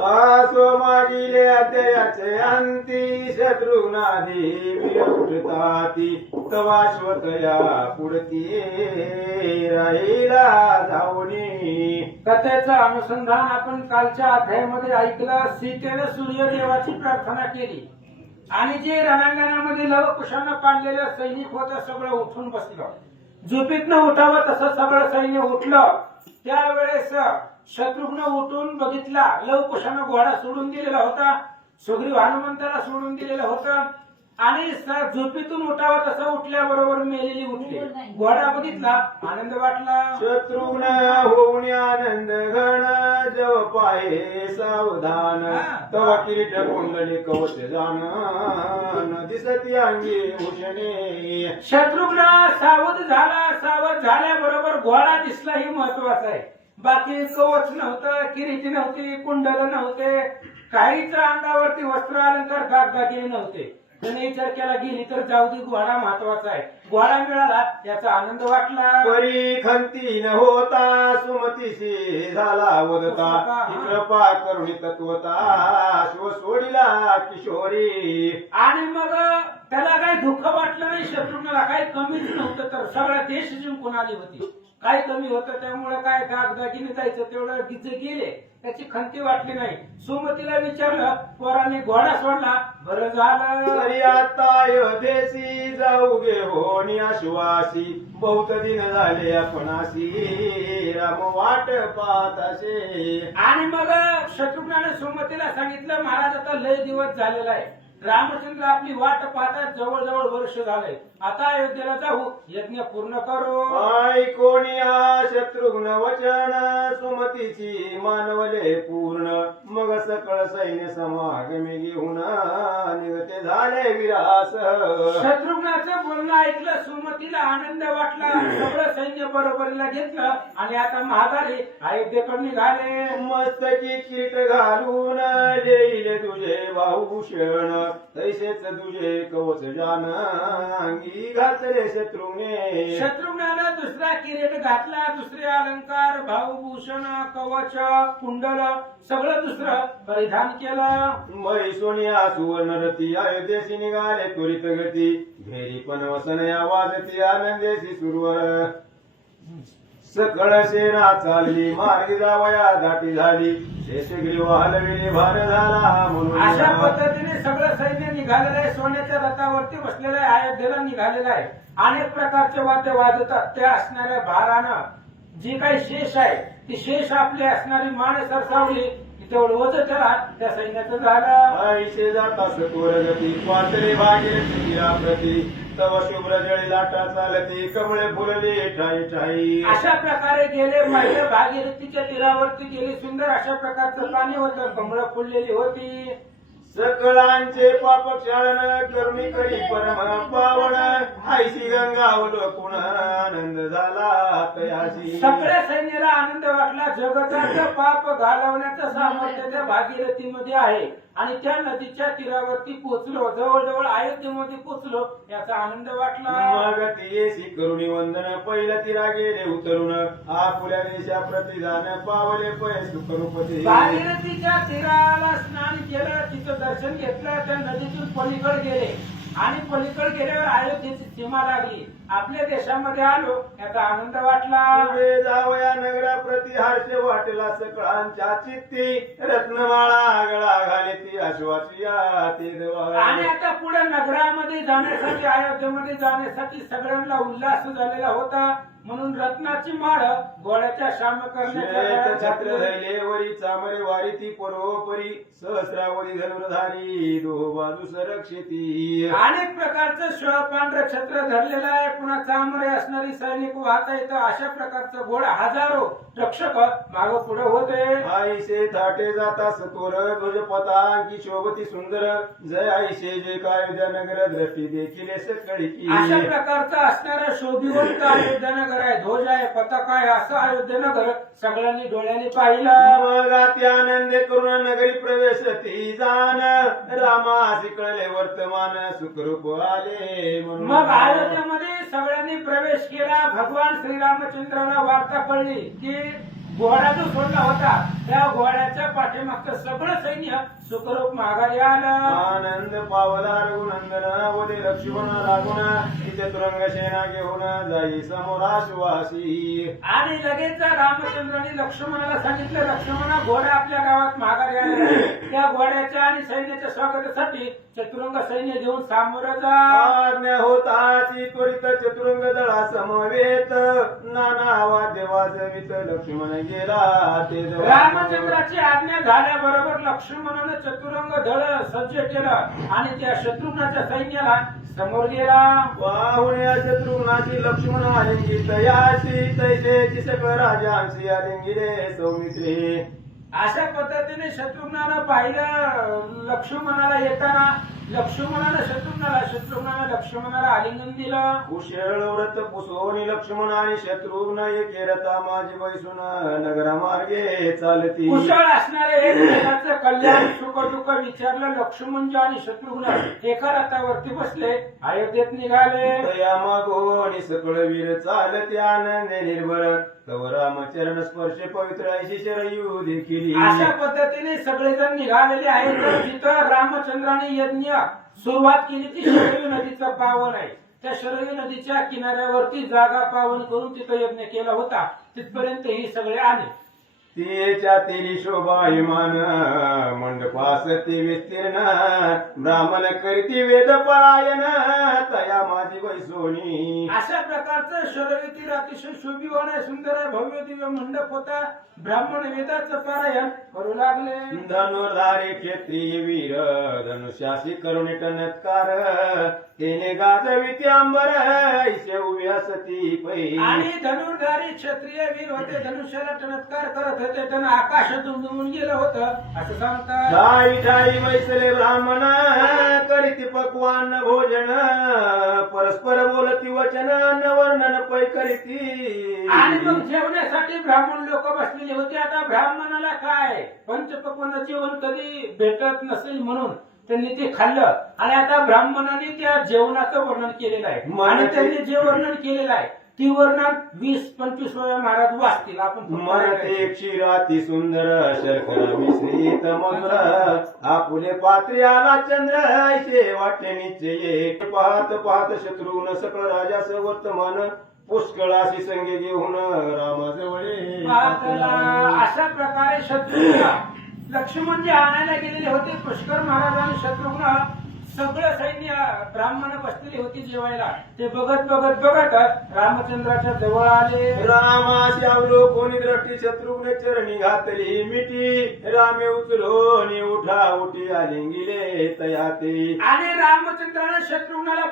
आसो मागिले अद्याचे अंती शत्रुनादी विरताती तवाश्वतया पुढती राहिला जाऊनी. कथेचं अनुसंधान आपण कालच्या अध्यायामध्ये ऐकलं. सीतेने सूर्यदेवाची प्रार्थना केली आणि जे रणांगणामध्ये लवकुशानं पाडलेलं सैनिक होतं सगळं उठून बसलं. झोपेतनं उठावं तसं सगळं सैन्य उठलं. त्यावेळेस शत्रुघ्न उठून बघितला, लवकुशानं घोडा सोडून दिलेला होता, सुग्रीव हनुमंताला सोडून दिलेलं होतं आणि झोपेतून उठावं तसं उठल्याबरोबर मेलेली उठली. घोडा बघितला, आनंद वाटला. शत्रुघ्न होऊन आनंद घन जव पाये सावधान तव किरीट कुंडली कवच जाण दिसती अंगी भूषणे. शत्रुघ्न सावध झाला. सावध झाल्याबरोबर घोडा दिसला, हे महत्वाचं आहे. बाकी कवच नव्हतं, किरीट नव्हती, कुंडल नव्हते, काहीच अंगावरती वस्त्र अलंकार दागिने नव्हते. त्याने विचार केला गेली तर जाऊ दे, घोडा महत्वाचा आहे. घोडा मिळाला याचा आनंद वाटला. परी खंती न होता सुमतीशी झाला वदता कृपा करुणी तत्वता शिव सोडिला किशोरी. आणि मग त्याला काही दुःख वाटलं नाही. शत्रुघ्नाला काही कमीच नव्हतं, तर सगळा देश जिंकून आली होती. काही कमी होतं त्यामुळे काय दागदागिने जायचं तेवढं गिज गेले, त्याची खंती वाटली नाही. सुमतीला विचारलं, पोराने घोडा सोडला, बरं झालं. तरी आता अयोध्येसी जाऊ गे होणी आश्वासी बहुत दिन झाले आपणासी राम वाट पाहत असे. आणि मग शत्रुघ्नाने सुमतीला सांगितलं, महाराज आता लय दिवस झालेला आहे, रामचंद्र आपली वाट पाहतात, जवळजवळ वर्ष झालंय, आता अयोध्येला जाऊ, यज्ञ पूर्ण करू. ऐकोनिया शत्रुघ्न वचन सुमतीची मानवले पूर्ण मग सकळ सैन्य समागमी घेऊन निघते झाले विरास. शत्रुघ्नाचं बोलणं ऐकलं, सुमतीला आनंद वाटला. सगळं सैन्य बरोबरीला घेतलं आणि आता महागारी अयोध्येकडे निघाले. मस्तकी किरीट घालून देईल तुझे भाऊभूषण तैसेच तुझे कवच जान अंगी घातले शत्रुघ्ने. शत्रुघ्नानं दुसरा किरीट घातला, दुसरे अलंकार, भाऊभूषण, कवच, कुंडल सगळं दुसरं परिधान केलं. मै सोनिया सुवर्णरती अयोध्येशी निघाले त्वरित गती घेरी पण वसन या वाजती आनंदेशी सुरवर. सकळ सेना चालली मार्गी जावया दाटी झाली शेषग्रीव हलविले भार झाला म्हणून. अशा पद्धतीने सगळं सैन्य निघालेलं आहे, सोन्याच्या रथावरती बसलेलं आहे, अयोध्येला निघालेलं आहे. अनेक प्रकारचे वाद्य वाजवतात. त्या असणाऱ्या भारानं जी काही शेष आहे ती शेष आपली असणारी मान सरसावली, तेवढं वज त्याला त्या सैन्याचं झालं. ऐशे जाता सत्वर गती पातळी भागीरथी प्रती तव शुभ्र जळी लाटा चालती कमळे फुलली ठाई ठाई. अशा प्रकारे गेले, महिला भागीरथीच्या तीरावरती गेली. सुंदर अशा प्रकारचं पाणी होतं, कमळं फुललेली होती. सकळांचे पाप क्षालन करुणी करी परम पावन आईशी गंगा अवलोकुण आनंद झाला तयाशी. सगळ्या सैन्याला आनंद वाटला. जगताचं पाप घालवण्याचं सामर्थ्य त्या भागीरथीमध्ये आहे आणि त्या नदीच्या तीरावरती पोचलो, जवळजवळ अयोध्येमध्ये पोचलो, याचा आनंद वाटला. मग येसी करुणी वंदन पहिला तिरा गेले उतरून आपुल्या देशा प्रतिदान पावले पय सुखरूपती. भागीरथीच्या तीराला स्नान केलं, तिचं दर्शन घेतलं, त्या नदीतून पलीकडे गेले आणि पलीकडे गेल्यावर अयोध्येची सीमा लागली. आपल्या देशामध्ये आलो, याचा आनंद वाटला. पुढे जावया नगरा प्रति हर्ष वाटला सकळांच्या चित्ती रत्नमाळा गळा घाले ती आश्वासी आणि आता पुढे नगरामध्ये जाण्यासाठी, अयोध्येमध्ये जाण्यासाठी सगळ्यांना उल्हास झालेला होता. म्हणून रत्नाची माळ गोळ्याच्या श्याम छत्र धरले वरी चामरे वारी ती परोपरी सहस्रावरी धनुर्धारी दो बाजू संरक्षिती. अनेक प्रकारचं शिळपांढर छत्र धरलेलं आहे, पुन्हा चामरे असणारी सैनिक वाहता येतं. अशा प्रकारचं घोडा हजारो रक्षक माग पुढे होते. आईशे थाटे जाता सत्वर ध्वज पतांकी शोभती सुंदर जय आईशे जय काय नगर दृष्टी देखील सकळी. अशा प्रकारचं असणारं शोभिवंत अयोध्यानगर आहे, ध्वज आहे, पताका आहे, असं अयोध्येनगर सगळ्यांनी डोळ्यांनी पाहिलं. मग अति आनंद करून नगरी प्रवेश ती जाण रामासी कळले वर्तमान सुखरूप आले म्हणून. मग अयोध्येमध्ये सगळ्यांनी प्रवेश केला. भगवान श्रीरामचंद्राला वार्ता कळली की घोडा जो सोडला होता त्या घोड्याच्या पाठीमागचं सगळं सैन्य सुखरूप माघारी आलं. आनंद पावला रघुनंदन वदे लक्ष्मण लागून चतुरंग सेना घेऊन जाई समोरा सुवासी. आणि लगेच रामचंद्राने लक्ष्मणाला सांगितलं, लक्ष्मणा घोडा आपल्या गावात माघारी आलेला आहे. त्या घोड्याच्या आणि सैन्याच्या स्वागतासाठी चतुरंग सैन्य घेऊन सामोरं जा. आज्ञा होताची त्वरित चतुरंग दळा समवेत नाना वाद्य वाजवित लक्ष्मण गेला ते जवळ. रामचंद्राची आज्ञा झाल्याबरोबर लक्ष्मणानं चतुरंग दळ सज्ज केलं आणि त्या शत्रुघ्नाच्या सैन्याला समोर गेला. वाहुन या शत्रुघ्नाची लक्ष्मण आलिंगी तयाशी तैसेची सकळ राजांशी आलिंगी रे सौमित्रे. अशा पद्धतीने शत्रुघ्नानं पाहिलं लक्ष्मणाला येताना. शत्रुघ्नानं लक्ष्मणाला आलिंगन दिलं. कुशळ व्रत पुसोनी लक्ष्मण आणि शत्रुघ्न एके रथा माझी बैसून नगरा मार्गे चालती. कुशळ असणारे एकमेकाचं कल्याण सुख दुःख विचारलं. लक्ष्मण आणि शत्रुघ्न एका रथावरती बसले अयोध्येत निघाले. तया मागोनी सकळ वीर चालते आनंदे निर्भर तव रामचरण स्पर्श पवित्र ऐशी शरयू देखील. अशा पद्धतीने सगळेजण निघालेले आहेत. तर जिथं रामचंद्राने यज्ञ सुरुवात केली ती शरयू नदीचं पावन आहे. त्या शरयू नदीच्या किनाऱ्यावरती जागा पावन करून तिथं यज्ञ केला होता. तिथपर्यंत ही सगळे आले. तिच्या तेरी शोभायमान मंडपास ते विस्तीर्ण ब्राह्मण करीती वेद परायण तया माझी बैसोनी. अशा प्रकारचं शरयू तीर अतिशय शोभिवान आहे, सुंदर आहे, भव्य दिव्य मंडप होता. ब्राह्मण वेदाचं पारायण करू लागले. धनुर्धारी क्षेत्रीय वीर धनुष्याशी करुणी टनत्कार तेने गाजविते अंबर ऐसे उभी असती पै. आणि धनुर्धारी क्षत्रिय वीर होते, धनुष्याला टनत्कार करत होते. त्यांना आकाश दुमदुमून गेलं होतं असं सांगतात. ठाई ठाई बैसले ब्राह्मण करीती पक्वान भोजन परस्पर बोलती वचन अन्न वर्णन पै करीती. आणि मग जेवण्यासाठी ब्राह्मण लोक बसलेले होते. आता ब्राह्मणाला काय पंचपक्वान्न जेवण कधी भेटत नसेल म्हणून त्यांनी ते खाल्लं. आणि आता ब्राह्मणाने त्या जेवणाचं वर्णन केलेलं आहे. आणि त्यांनी जे वर्णन केलेलं आहे ती वर्णन 20-25 वेळा महाराज वाचतील. आपण मनते क्षीराती सुंदर शर्करा मिश्रित मधुर आपुले पात्री आला चंद्र ऐसे वाटे निश्चये. पाहत पाहत शत्रुघ्न सकळ राजास वर्तमान पुष्कळाशी संगे घेऊन रामाजवळे. अशा प्रकारे शत्रुघ्न लक्ष्मण जे आणायला गेलेले होते पुष्कर महाराज आणि शत्रुघ्न सगळं सैन्य ब्राह्मण बसलेली होती जेवायला. ते बघत बघत बघत रामचंद्राच्या जवळ आले. रामाशी अवलोकोनी दृष्टी शत्रुघ्न चरणी घातली मिठी रामे उचलोनी उठा उठी आलिंगिले तयाते. आणि रामचंद्राने शत्रुघ्नाला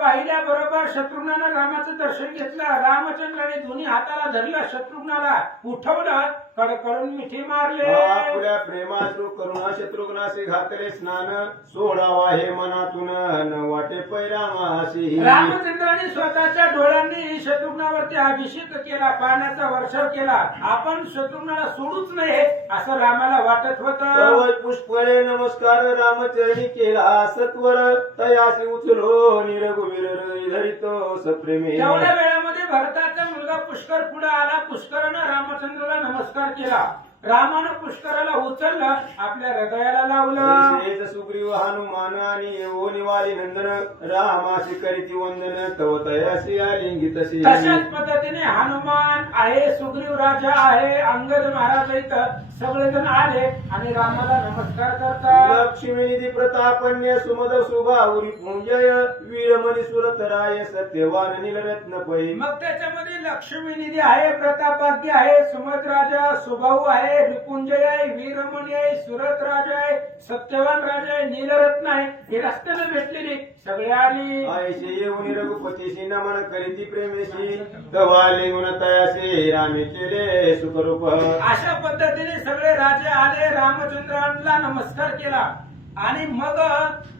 पाहिल्याबरोबर शत्रुघ्नानं रामाचं दर्शन घेतलं. रामचंद्राने दोन्ही हाताला धरलं, शत्रुघ्नाला उठवलं, कडकडून मिठी मारले. आपल्या प्रेमाश्रू करुणा शत्रुघ्नाशी घातले स्नान सोडावा हे मनातून न वाटे पैरामाशी. रामचंद्राने स्वतःच्या डोळ्यांनी शत्रुघ्नावरती अभिषेक केला, पाण्याचा वर्षाव केला. आपण शत्रुघ्नाला सोडूच नये असं रामाला वाटत होतं. पुष्पळे नमस्कार रामचरणी केला सत्वर तयासी उचलो निरघुवीर धरितो सप्रेमे. तेवढ्या वेळामध्ये भरताचा मुलगा पुष्कर पुढे आला. पुष्करानं रामचंद्राला नमस्कार केला. रामानं पुष्कराला उचललं, आपल्या हृदयाला लावलं. सुग्रीव हनुमान आणि येऊन वाली नंदन रामाशी करीती वंदन तव तयासी आलिंगी तशी. तशाच पद्धतीने हनुमान आहे, सुग्रीव राजा आहे, अंगद महाराज इथं सगळेजण आले आणि रामाला नमस्कार करतात. लक्ष्मी प्रतापण्य सुमद सुभावरी पूंजय वीरमणी सुरत राय सत्यवान नीलरत्न पै. मग त्याच्यामध्ये लक्ष्मी निधी आहे, प्रतापाग्य आहे, सुमद राजा, सुभाऊ आहे, विपुंजय आहे, वीरमणी आहे, सुरत राजा आहे, सत्यवान राजा आहे, नीलरत्न आहे. हे रस्त्याला भेटलेली सगळे आली. आयशे येऊन रघुपतीशी नमन करीती प्रेमेशी तवाले गुण तयासे रामे केले सुखरूप. अशा पद्धतीने सगळे राजे आले, रामचंद्रांना नमस्कार केला आणि मग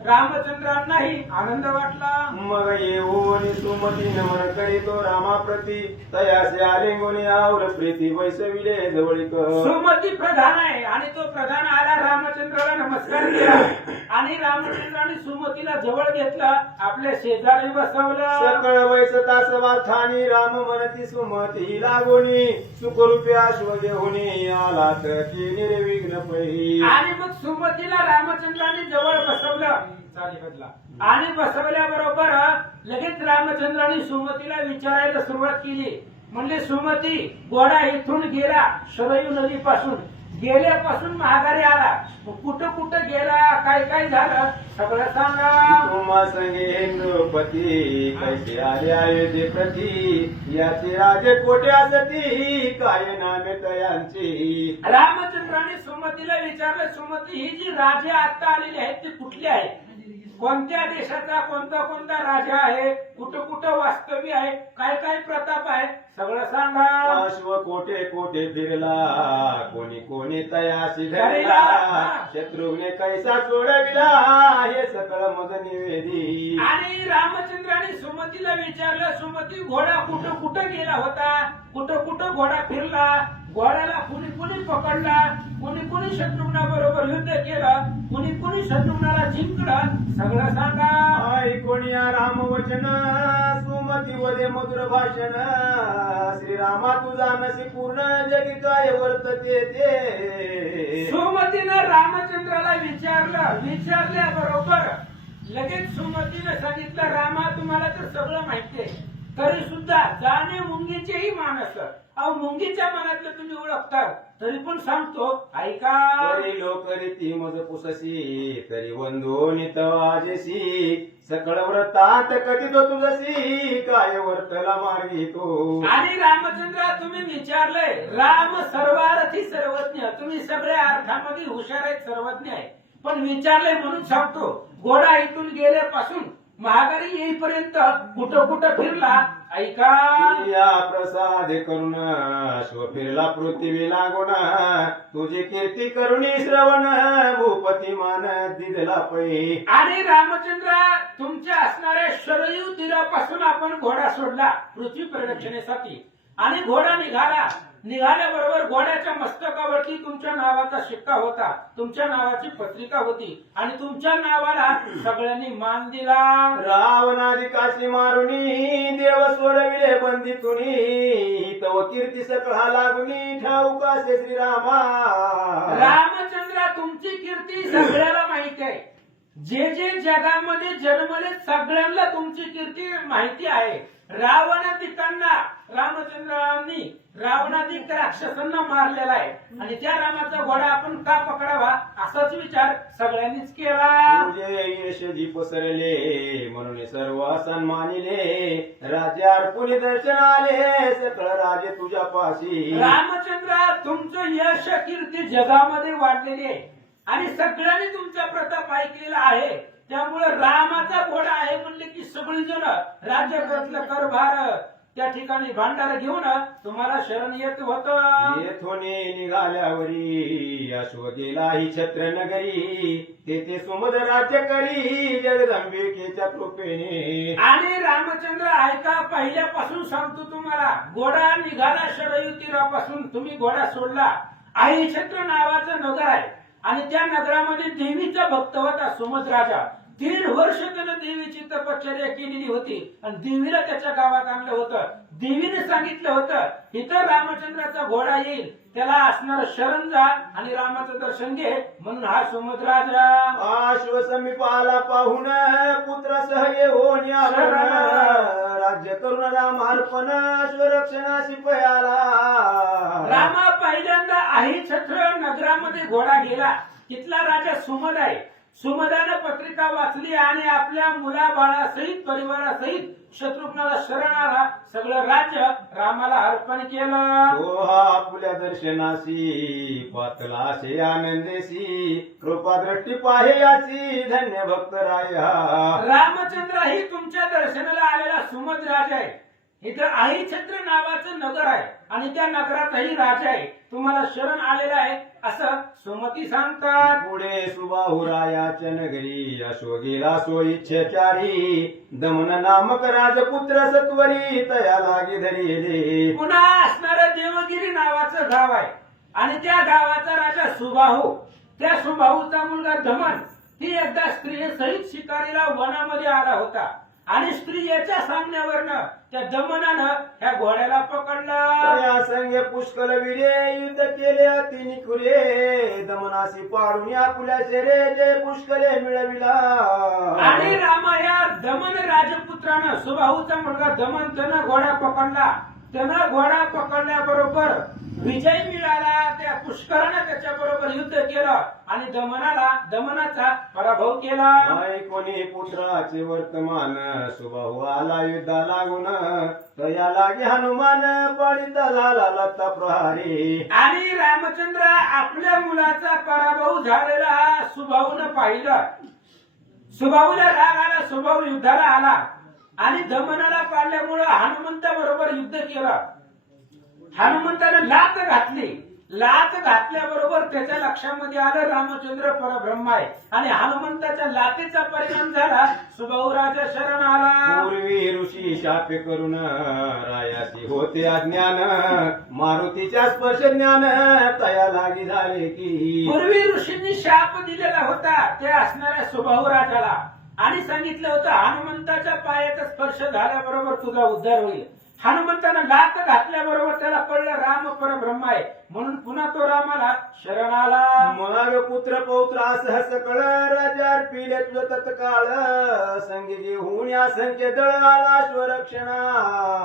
रामचंद्रांनाही आनंद वाटला. मग येऊन सुमती नमन करीतो रामाप्रती तयासे आलिंगोनी आवर प्रीती वैसविले जवळीक. सुमती प्रधान आहे आणि तो प्रधान आला, रामचंद्राला नमस्कार केला आणि रामचंद्राने सुमतीला जवळ घेतलं, आपल्या शेजारी बसवलं. सकळ वैसता समाधानी राम म्हणती सुमती लागोनी सुखरूपी अश्व घेऊनी आला तर की निर्विघ्न पै. आणि मग सुमतीला रामचंद्राने जवळ बसवलं चालीबदला. आणि बसवल्याबरोबर लगेच रामचंद्राने सुमतीला विचारायला सुरुवात केली. म्हणले सुमती, घोडा इथून गेला शरयू नदीपासून, गेल्यापासून महागारी आला, कुठं कुठं गेला, काय काय झालं सगळं सांगा. तुम्हा संगे द्रौपदी कैसे आले अयोध्ये प्रती याचे राजे कोठे असती काय नामे तयांची. रामचंद्राने सुमतीला विचारलं, सुमती ही जी राजे आता आलेले आहेत ते कुठले आहेत, कोणत्या देशाचा कोणता कोणता राजा आहे, कुठं कुठं वास्तव्य आहे, काय काय प्रताप आहे सगळं सांगा. अश्व कोठे कोठे फिरला कोणी कोणी तयाशी धरला शत्रुघ्ने कैसा सोडविला हे सकळ मग निवेदी. आणि रामचंद्राने सुमतीला विचारलं, सुमती घोडा कुठं कुठं गेला होता, कुठं कुठं घोडा फिरला, घोड्याला कुणी कुणी पकडला, कुणी कुणी शत्रुघ्नाबरोबर युद्ध केलं, कुणी कुणी शत्रुघ्नाला जिंकलं सगळं सांगा. ऐकोणी राम वचन सुमती वदे मधुर भाषण श्रीरामा तुझा नसी पूर्ण जगी काय वर्तते ते. सुमतीनं रामचंद्राला विचारल्याबरोबर लगेच सुमतीनं सांगितलं, रामा तुम्हाला तर सगळं माहिती आहे, तरी सुद्धा जाणे मुंगीचेही मानस, अहो मुंगीच्या मनातलं तुम्ही ओळखता, तरी पण सांगतो ऐका. तरी लोक रीती मज पुससी तरी वंदोनी तवाजेसी सकळ व्रतात कथित तुझसी काय वर्तला मार्गी तो. आणि रामचंद्र तुम्ही विचारलंय, राम सर्वार्थी सर्वज्ञ, तुम्ही सगळ्या अर्थामध्ये हुशार आहेत, सर्वज्ञ आहे, पण विचारलंय म्हणून सांगतो, घोडा इथून गेल्यापासून महागारी येईपर्यंत कुठं कुठं फिरला ऐका. या प्रसाद करुण अश्व फिरला पृथ्वी लागून तुझी कीर्ती करुणी श्रवण भूपती मान दिदला पै. आणि रामचंद्र तुमच्या असणाऱ्या शरयू तीरापासून आपण घोडा सोडला पृथ्वी प्रदक्षिणेसाठी, आणि घोडा निघाल्याबरोबर घोड्याच्या मस्तकावरती तुमच्या नावाचा शिक्का होता, तुमच्या नावाची पत्रिका होती, आणि तुमच्या नावाला सगळ्यांनी मान दिला. रावणादी काशी मारुनी देव सोडविले बंदितुनी तव कीर्ती सकळा लागुनी ठाऊक असे श्रीरामा. रामचंद्र तुमची कीर्ती सगळ्याला माहिती आहे, जे जे जगामध्ये जन्मले सगळ्यांना तुमची कीर्ती माहिती आहे. रावणादिकांना रामचंद्रांनी रावणादिक राक्षसांना मारलेला आहे, आणि त्या रामाचा घोडा आपण का पकडावा असाच विचार सगळ्यांनीच केला. तुझे यशजी पसरले म्हणून सर्व आसन मानिले राज्य अर्पुनी दर्शन आले सकळ राजे तुझ्या पाशी. रामचंद्र तुमचं यश कीर्ती जगामध्ये वाढलेली आहे, आणि सगळ्यांनी तुमचा प्रताप ऐकलेला आहे, त्यामुळे रामाचा घोडा आहे म्हणले की सगळीजण राज्यातलं कारभार त्या ठिकाणी भांडार घेऊन तुम्हाला शरण येत होत. येथोनी निघाल्यावरी अश्व गेला ही छत्र नगरी तेथे सुमद राज्य करी जगदंबिकेच्या कृपेने. आणि रामचंद्र ऐका, पहिल्यापासून सांगतो तुम्हाला, घोडा निघाला शरयू तीरापासून, तुम्ही घोडा सोडला, आई छत्र नावाचं नगर आहे, आणि त्या नगरामध्ये देवीचा भक्त होता सुमद राजा. 3 वर्ष त्यानं देवीची तपश्चर्या केलेली होती, आणि देवीला त्याच्या गावात आणलं होतं. देवीने सांगितलं होतं, इथं रामचंद्राचा घोडा येईल, त्याला असणार शरण जा आणि रामाचं दर्शन घे, म्हणून हा सुमद राजा. अश्व समीप आला पाहून पुत्रासह येऊन राज्य करून राम अर्पण अश्वरक्षणाशी पयाला. रामा पहिल्यांदा आई छत्र नगरामध्ये घोडा गेला, तिथला राजा सुमद आहे. सुमदानं पत्रिका वाचली आणि आपल्या मुलाबाळासहित परिवारासहित शत्रुघ्नाला शरण आला, सगळं राज्य रामाला अर्पण केलं. तो हा आपल्या दर्शनाशी पातलाशे आनंदेशी कृपा दृष्टी पाहे याची धन्य भक्त राया. रामचंद्र ही तुमच्या दर्शनाला आलेला सुमद राजा आहे. इथं आई छत्र नावाचं नगर आहे, आणि त्या नगरातही राजा आहे, तुम्हाला शरण आलेला आहे असं सुमती सांगतात. पुढे सुबाहुरायाच्या नगरी अश्व गेला सो इच्छेचारी दमन नामक राजपुत्र सत्वरी तया लागे धरिले. पुन्हा असणारं देवगिरी नावाचं गाव आहे, आणि त्या गावाचा राजा सुबाहू, त्या सुबाहूचा मुलगा दमन ती एकदा स्त्री सहित शिकारीला वनामध्ये आला होता आणि स्त्री याच्या सामन्यावरनं त्या दमनानं ह्या घोड्याला पकडला. या संगे पुष्कळ वीरे युद्ध केले अति निखुरे दमनासी पाडून आपुल्या शरे जय पुष्कळे मिळविला. आणि रामा या दमन राजपुत्रानं सुबाहूचा मुलगा दमन त्यानं घोडा पकडला. त्यानं घोडा पकडल्याबरोबर विजय मिळाला. त्या पुष्करानं त्याच्या बरोबर युद्ध केलं आणि दमनाचा पराभव केला. कोणी पुत्राचे वर्तमान सुबाहू आला युद्धा लागून तया लागे हनुमान पाडिता झाला लता प्रहारी. आणि रामचंद्र आपल्या मुलाचा पराभव झालेला सुबाहूनं पाहिलं. सुबाहूला राग आला. सुबाहू युद्धाला आला आणि दमनाला पाडल्यामुळं हनुमंताबरोबर युद्ध केलं. हनुमंतानं लात घातली. लात घातल्याबरोबर त्याच्या लक्षामध्ये आलं रामचंद्र परब्रह्म आहे आणि हनुमंताच्या लातेचा परिणाम झाला. सुबाहू राजा शरण आला. पूर्वी ऋषी शापे करून रायासी होते अज्ञान मारुतीच्या स्पर्श ज्ञान तया लागी झाले की. पूर्वी ऋषींनी शाप दिलेला होता ते असणाऱ्या सुबाहू राजाला आणि सांगितलं होतं हनुमंताच्या पायाचा स्पर्श झाल्याबरोबर तुझा उद्धार होईल. हनुमंतानं लात घातल्याबरोबर त्याला कळलं राम परब्रह्म आहे म्हणून पुन्हा तो रामाला शरण आला. मग पुत्र पौत्र असं सकळ राजा पिले तुझ तत्काळ संगी घेऊन या संख्ये दळ आला स्वरक्षणा.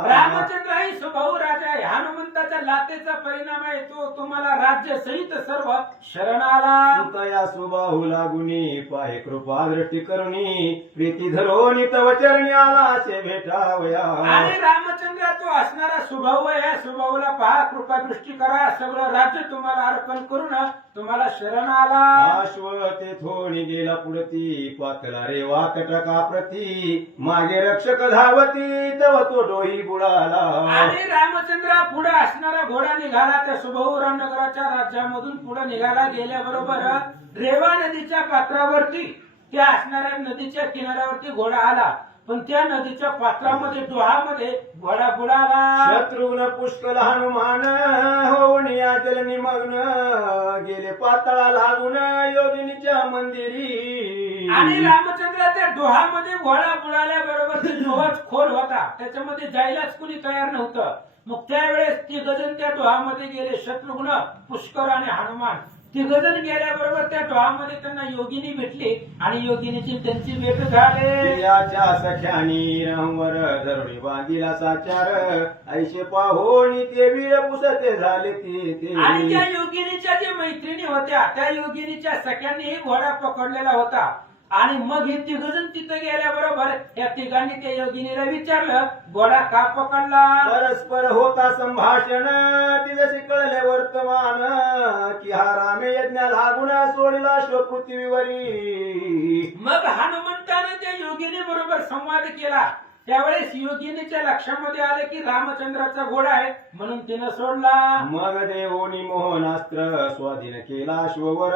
रामचंद्र ही सुबाहू राजा आहे. हनुमंताच्या लातेचा परिणाम आहे. तो तुम्हाला राज्य सहित सर्व शरण आला. तया सुबाहू लागुनी पाहे कृपा दृष्टी करुणी प्रीती धरोनी तव चरणी आला असे भेटावया. आणि रामचंद्र तो असणारा सुबाहू आहे. या सुबाहूला पहा कृपा दृष्टी करा. सगळं राज्य तुम्हाला अर्पण करून तुम्हाला शरण आला. अश्व ते थोडी गेला पुढती पातला रे वात टका प्रती मागे रक्षक धावती तव तो डोही बुडाला. आणि रामचंद्र पुढे असणारा घोडा निघाला. त्या सुबाहू रामनगराच्या राज्यामधून पुढे निघाला. गेल्याबरोबर रेवा नदीच्या पात्रावरती त्या असणाऱ्या नदीच्या किनाऱ्यावरती घोडा आला. पण त्या नदीच्या पात्रामध्ये डोहामध्ये घोडा बुडाला. शत्रुघ्न पुष्कळ हनुमान होऊन या जल निमग्न गेले पातळा लागून योगिनीच्या मंदिरी. आणि रामचंद्र त्या डोहामध्ये घोडा बुडाल्याबरोबर ते डोहाच खोल होता. त्याच्यामध्ये जायलाच कुणी तयार नव्हतं. मग त्यावेळेस तिघजण त्या डोहामध्ये गेले. शत्रुघ्न पुष्कर आणि हनुमान तिघजण गेल्याबरोबर त्या डोहामध्ये त्यांना योगिनी भेटली आणि योगिनीची त्यांची भेट झाली. याच्या सख्यानी रामवर धरुणी बांधिला साचार ऐशे पाहोनी ते वीर पुसते झाले ते. आणि त्या योगिनीच्या ज्या मैत्रिणी होत्या त्या योगिनीच्या सख्यांनीही घोडा पकडलेला होता. आणि मग हे तिघजण तिथे गेल्याबरोबर या तिघांनी त्या योगिनीला विचारलं घोडा का पकडला. परस्पर होता संभाषण तिथे कळले वर्तमान की हा रामे यज्ञा लागून सोडला पृथ्वीवरी. मग हनुमंतानं त्या योगिनी बरोबर संवाद केला. त्यावेळेस योगिनीच्या लक्षामध्ये आले की रामचंद्राचा घोडा आहे म्हणून तिनं सोडला. मग देवोनी मोहनास्त्र स्वाधीन केला अश्ववर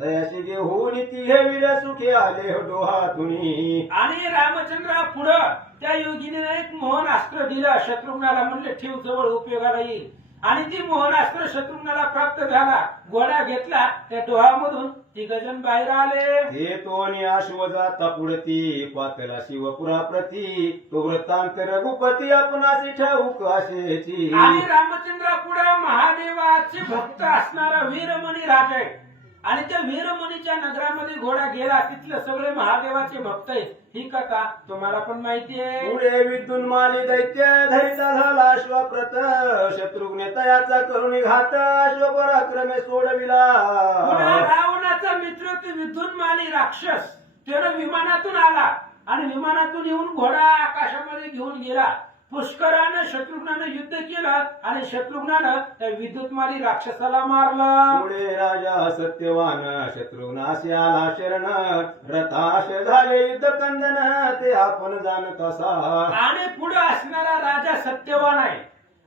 दयाशी घेऊन ती हे वीर सुखी आले डोहातुनी. आणि रामचंद्रा पुढं त्या योगिनीने एक मोहनास्त्र दिलं. शत्रुघ्नाला म्हणले ठेव जवळ उपयोगाला येईल. आणि ती मोहनास्त्र शत्रुघ्नाला प्राप्त झाला. घोडा घेतला. त्या डोहामधून तिघजण बाहेर आले. हे तोनी अश्व जाता पुढती पातला शिवपुरा प्रती तो वृत्तांत रघुपती आपणाशी ठाऊक असेची. आणि रामचंद्रा पुढे महादेवाचे भक्त असणारा वीरमणी राजा आहे. आणि त्या वीरमणीच्या नगरामध्ये घोडा गेला. तिथले सगळे महादेवाचे भक्त आहेत. ही कथा तुम्हाला पण माहिती आहे. पुढे विद्युन माली दैत्य धरिता झाला अश्वप्रत शत्रुघ्ने तयाचा करुणी घात अश्व पराक्रमे सोडविला. पुढे रावणाचा मित्र ते विद्युन्माली राक्षस त्यानं विमानातून आला आणि विमानातून येऊन घोडा आकाशामध्ये घेऊन गेला. पुष्करानं शत्रुघ्नानं युद्ध केलं आणि शत्रुघ्नानं त्या विद्युन्माली राक्षसाला मारलं. पुढे राजा सत्यवान शत्रुघ्नाशी आला शरण रथाश झाले युद्ध कंदन ते आपण जाणत असा. आणि पुढे असणारा राजा सत्यवान आहे.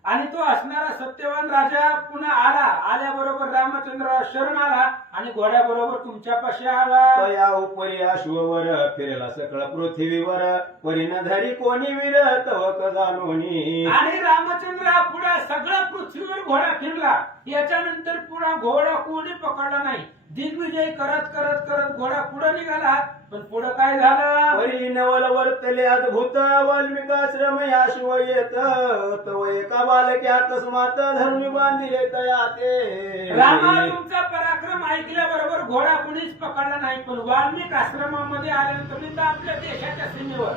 आणि तो असणारा सत्यवान राजा पुन्हा आला. आल्याबरोबर रामचंद्र शरण आला आणि घोड्याबरोबर तुमच्यापाशी आला. तया उपरी अश्ववर फिरला सकळ पृथ्वीवर परीन धरी कोणी वीर तवक जाणोनी. आणि रामचंद्र पुढे सगळं पृथ्वीवर घोडा फिरला. याच्यानंतर पुन्हा घोडा कोणी पकडला नाही. दिग्विजय करत करत करत घोडा पुढे निघाला. पण पुढे काय झालं? परी नवल वर्तले अद्भुत वाल्मिकाश्रम या शिव येत तव एका बालक्या तस्मात धर्मी बांधिले तया ते. रामा तुमचा पराक्रम ऐकल्याबरोबर घोडा कुणीच पकडला नाही. पण वाल्मिक आश्रमामध्ये आल्यानंतर तुम्ही तर आपल्या देशाच्या सीमेवर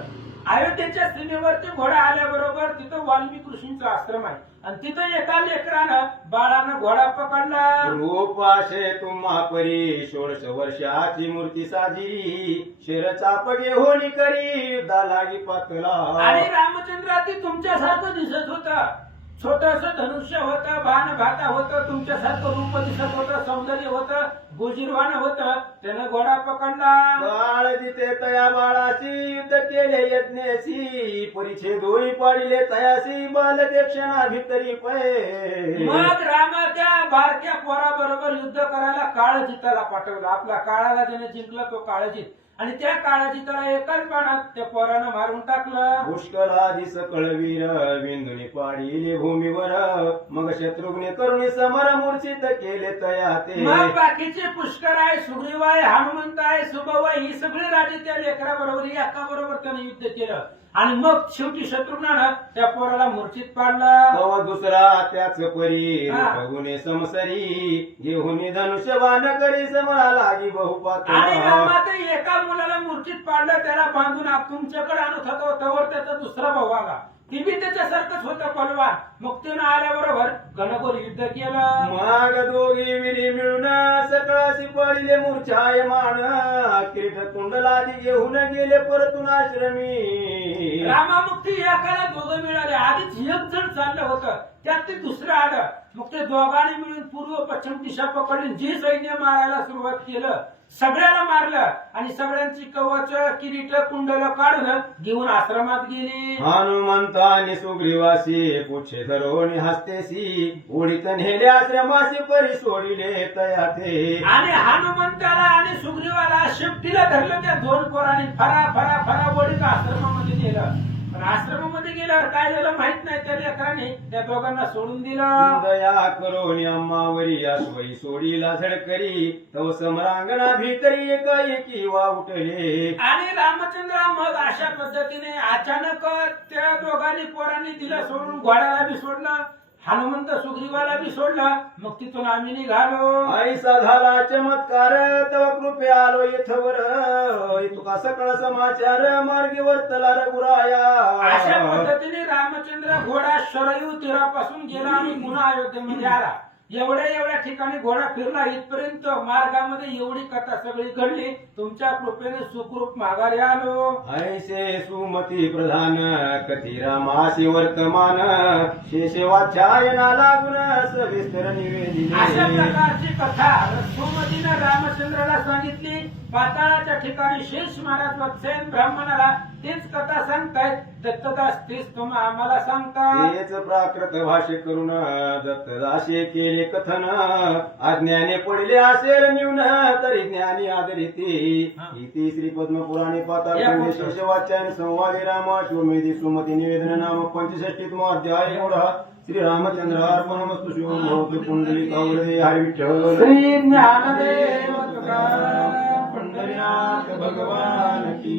अयोध्येच्या सीमेवरती घोडा आल्याबरोबर तिथं वाल्मिक ऋषींचा आश्रम आहे आणि तिथं एका लेकरानं बाळानं घोडा पकडला. रूपाशे तुम्हा परी 16 वर्षाची मूर्ती साजी शेर चापगे होणी करी दालागी पातला. आणि रामचंद्र ती तुमच्यासारखं दिसत होतं. छोटस धनुष्य होतं, बाण भाता होतं, तुमच्यासारखं रूप दिसत होतं, सौंदर्य होतं, गोजीरवान होतं. त्यानं घोडा पकडला. बाळ जिथे तया बाळाशी युद्ध केले यज्ञेशी परिच्छेद होई पाडिले तयाशी बालदेक्षणा भितरी पै. मग रामा त्या बारक्या पोराबरोबर युद्ध करायला काळजिताला पाठवलं. आपल्या काळाला ज्याने जिंकलं तो काळजित. आणि त्या काळजिताला एकाच बाणात त्या पोरानं मारून टाकलं. पुष्कळाधी सकळवीर विंदुनी पाडिले भूमीवर मग शत्रुघ्ने करुणी समर मूर्छित केले तया ते. मग बाकीचे पुष्कर आहे, सुग्रीव आहे, हनुमंत आहे, सुभव आहे, ही सगळी राजे त्या लेकराबरोबर एका बरोबर त्याने युद्ध केलं. आणि मग शेवटी शत्रुघ्नानं त्या पोराला मूर्छित पाडलं. तव दुसरा त्याच परी हा. बघुने समसरी घेऊन धनुष्यबाण करी समरा लागी बहुपात. आणि रामात एका मुलाला मूर्छित पाडलं, त्याला बांधून तुमच्याकडे आणत होतो. तवर त्याचा दुसरा भाऊ आला. ती बी त्याच्यासारखंच होतं पलवान. मग त्यानं आल्याबरोबर घनघोर युद्ध केलं. माग दोघी विरी मिळून सकाळशी पडिले मूर्छायमान किरीट कुंडलादी घेऊन गेले परतून आश्रमी. रामामुक्ती एकाला दोघं मिळाले. आधीच एक जण चाललं होतं, त्यात ते दुसरं आलं. मग ते दोघांनी मिळून पूर्व पश्चिम दिशा पकडली. जे सैन्य मारायला सुरुवात केलं सगळ्याला मारलं आणि सगळ्यांची कवच किरीट कुंडल काढून घेऊन आश्रमात गेली. हनुमंताने सुग्रीवासी पुच्छे धरोणी हस्तेसी उडीत नेले आश्रमासी परी सोडिले तया ते. आणि हनुमंताला आणि सुग्रीवाला शेपटीला धरलं त्या दोन पोरांनी. फरा फरा फरा ओढीत आश्रमामध्ये नेलं. पण आश्रमामध्ये गेल्यावर काय झालं माहित नाही. त्या लेकरांनी त्या दोघांना सोडून दिलं. दया करोनी अम्मावरी अश्वई सोडीला झडकरी तव समरांगणा भीतरी एकाएकी वावटले. आणि रामचंद्र मग अशा पद्धतीने अचानक त्या दोघांनी पोरांनी दिलं सोडून. घोड्याला बी सोडलं, हनुमंत सुग्रीवाला बी सोडलं. मग तिथून आम्ही निघालो. ऐसा झाला चमत्कार तव कृपे आलो येथवर तुका सकळ समाचार मार्गी वर्तला रघुराया. अशा पद्धतीने रामचंद्र घोडा शरयू तीरापासून गेला आणि पुन्हा अयोध्येमध्ये आला. एवढ्या ठिकाणी घोडा फिरला. इथपर्यंत मार्गामध्ये एवढी कथा सगळी घडली. तुमच्या कृपेने सुखरूप माघारी आलो. ऐसे सुमती प्रधान कथी रामासी वर्तमान शेषवाध्यायना लागून सविस्तर निवेदिले. अशा प्रकारची कथा सुमतीनं रामचंद्राला सांगितली. पाताळाच्या ठिकाणी शेष महाराज वत्सेन ब्राह्मणाला तीच कथा सांगतायत. दत्तदास तीच तुम्ही आम्हाला सांगता. तेच प्राकृत भाषे करून दत्तदासे केले कथन अज्ञाने पडले असेल न्यून तरी ज्ञानी आदरिती. इति श्री पद्मपुराणे पाताळखंडे शेषवाध्यायन संवादे रामाश्वमेधी सुमती निवेदन नाम 65 अध्याय एवढा. श्री रामचंद्र अर्पणमस्तु शिवं भवतु पुंडलिकावरदे हरि विठ्ठल श्री ज्ञानदेव तुकाराम पंढरीनाथ भगवान की